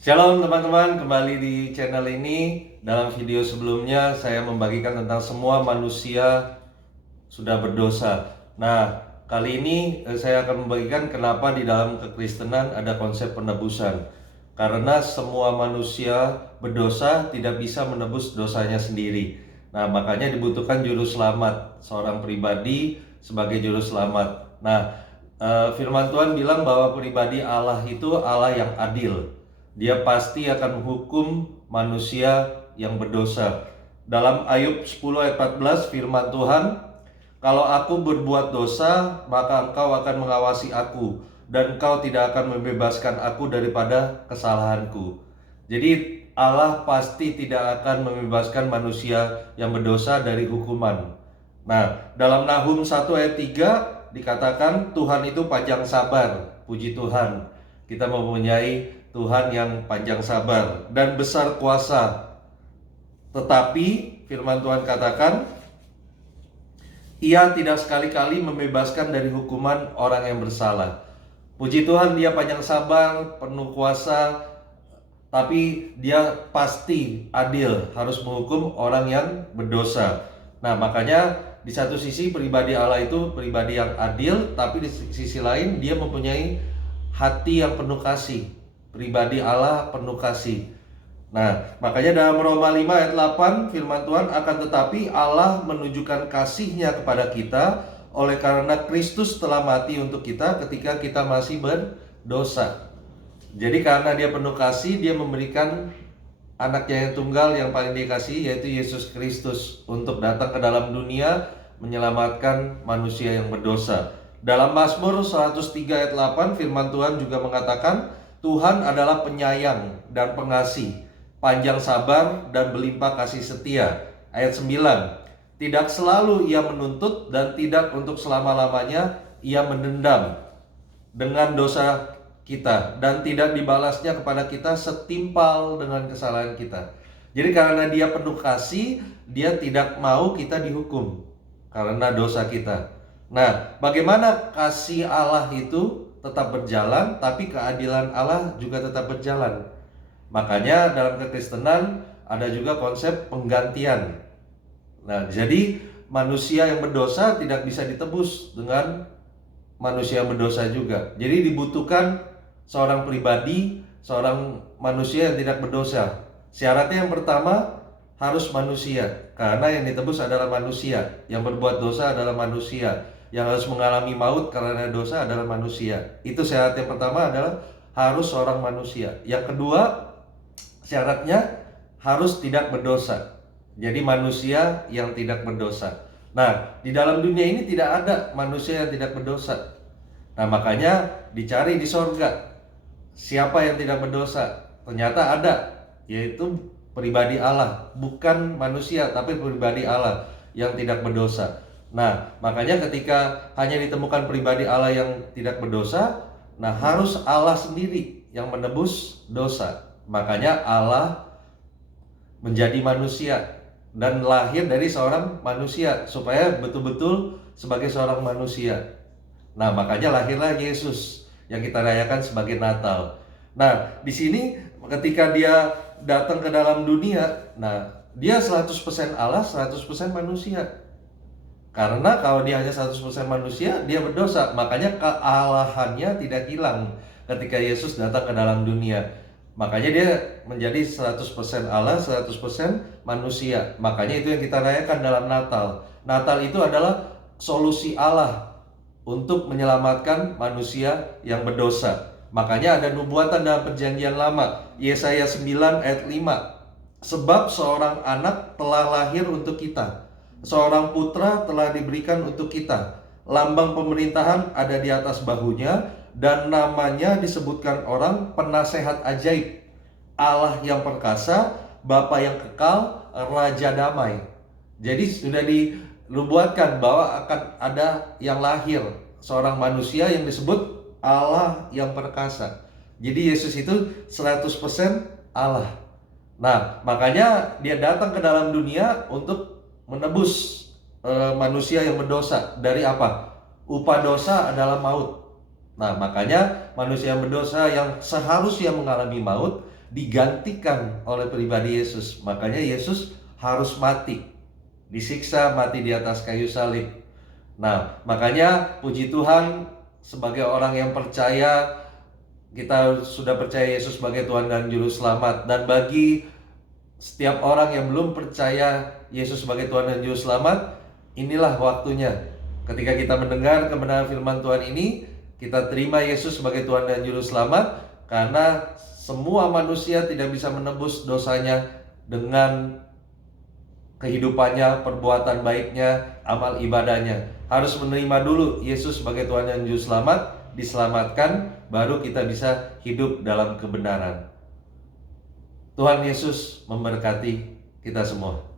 Shalom teman-teman, kembali di channel ini. Dalam video sebelumnya saya membagikan tentang semua manusia sudah berdosa. Nah, kali ini saya akan membagikan kenapa di dalam kekristenan ada konsep penebusan. Karena semua manusia berdosa tidak bisa menebus dosanya sendiri. Nah, makanya dibutuhkan juru selamat, seorang pribadi sebagai juru selamat. Nah, firman Tuhan bilang bahwa pribadi Allah itu Allah yang adil. Dia pasti akan menghukum manusia yang berdosa. Dalam Ayub 10 ayat 14 firman Tuhan, "Kalau aku berbuat dosa, maka engkau akan mengawasi aku, dan engkau tidak akan membebaskan aku daripada kesalahanku." Jadi Allah pasti tidak akan membebaskan manusia yang berdosa dari hukuman. Nah, dalam Nahum 1 ayat 3 dikatakan Tuhan itu panjang sabar. Puji Tuhan, kita mempunyai Tuhan yang panjang sabar dan besar kuasa. Tetapi firman Tuhan katakan, Ia tidak sekali-kali membebaskan dari hukuman orang yang bersalah. Puji Tuhan, Dia panjang sabar, penuh kuasa, tapi Dia pasti adil, harus menghukum orang yang berdosa. Nah, makanya di satu sisi pribadi Allah itu pribadi yang adil, tapi di sisi lain Dia mempunyai hati yang penuh kasih. Pribadi Allah penuh kasih. Nah, makanya dalam Roma 5 ayat 8 firman Tuhan, akan tetapi Allah menunjukkan kasih-Nya kepada kita oleh karena Kristus telah mati untuk kita ketika kita masih berdosa. Jadi karena Dia penuh kasih, Dia memberikan anaknya yang tunggal yang paling dikasihi, yaitu Yesus Kristus, untuk datang ke dalam dunia menyelamatkan manusia yang berdosa. Dalam Mazmur 103 ayat 8 firman Tuhan juga mengatakan, Tuhan adalah penyayang dan pengasih, panjang sabar dan berlimpah kasih setia. Ayat 9, tidak selalu Ia menuntut dan tidak untuk selama-lamanya Ia mendendam dengan dosa kita, dan tidak dibalasnya kepada kita setimpal dengan kesalahan kita. Jadi karena Dia penuh kasih, Dia tidak mau kita dihukum karena dosa kita. Nah, bagaimana kasih Allah itu tetap berjalan, tapi keadilan Allah juga tetap berjalan. Makanya dalam kekristenan ada juga konsep penggantian. Nah, jadi manusia yang berdosa tidak bisa ditebus dengan manusia yang berdosa juga. Jadi dibutuhkan seorang pribadi, seorang manusia yang tidak berdosa. Syaratnya yang pertama harus manusia, karena yang ditebus adalah manusia, yang berbuat dosa adalah manusia, yang harus mengalami maut karena dosa adalah manusia. Itu syarat yang pertama, adalah harus seorang manusia. Yang kedua, syaratnya harus tidak berdosa. Jadi manusia yang tidak berdosa. Nah, di dalam dunia ini tidak ada manusia yang tidak berdosa. Nah, makanya dicari di sorga siapa yang tidak berdosa. Ternyata ada, yaitu pribadi Allah, bukan manusia tapi pribadi Allah yang tidak berdosa. Nah, makanya ketika hanya ditemukan pribadi Allah yang tidak berdosa, nah harus Allah sendiri yang menebus dosa. Makanya Allah menjadi manusia dan lahir dari seorang manusia supaya betul-betul sebagai seorang manusia. Nah, makanya lahirlah Yesus yang kita rayakan sebagai Natal. Nah, di sini ketika Dia datang ke dalam dunia, nah Dia 100% Allah, 100% manusia. Karena kalau Dia hanya 100% manusia, Dia berdosa. Makanya kealahannya tidak hilang ketika Yesus datang ke dalam dunia. Makanya Dia menjadi 100% Allah, 100% manusia. Makanya itu yang kita rayakan dalam Natal. Natal itu adalah solusi Allah untuk menyelamatkan manusia yang berdosa. Makanya ada nubuatan dalam perjanjian lama, Yesaya 9 ayat 5. Sebab seorang anak telah lahir untuk kita, seorang putra telah diberikan untuk kita. Lambang pemerintahan ada di atas bahunya, dan namanya disebutkan orang penasehat ajaib, Allah yang perkasa, Bapa yang kekal, Raja damai. Jadi sudah dinubuatkan bahwa akan ada yang lahir, seorang manusia yang disebut Allah yang perkasa. Jadi Yesus itu 100% Allah. Nah, makanya Dia datang ke dalam dunia untuk menebus manusia yang berdosa. Dari apa? Upah dosa adalah maut. Nah, makanya manusia yang berdosa yang seharusnya mengalami maut, digantikan oleh pribadi Yesus. Makanya Yesus harus mati, disiksa mati di atas kayu salib. Nah, makanya puji Tuhan, sebagai orang yang percaya, kita sudah percaya Yesus sebagai Tuhan dan Juru Selamat. Dan bagi setiap orang yang belum percaya Yesus sebagai Tuhan dan Juru Selamat, inilah waktunya. Ketika kita mendengar kebenaran firman Tuhan ini, kita terima Yesus sebagai Tuhan dan Juru Selamat, karena semua manusia tidak bisa menebus dosanya dengan kehidupannya, perbuatan baiknya, amal ibadahnya. Harus menerima dulu Yesus sebagai Tuhan dan Juru Selamat, diselamatkan, baru kita bisa hidup dalam kebenaran. Tuhan Yesus memberkati kita semua.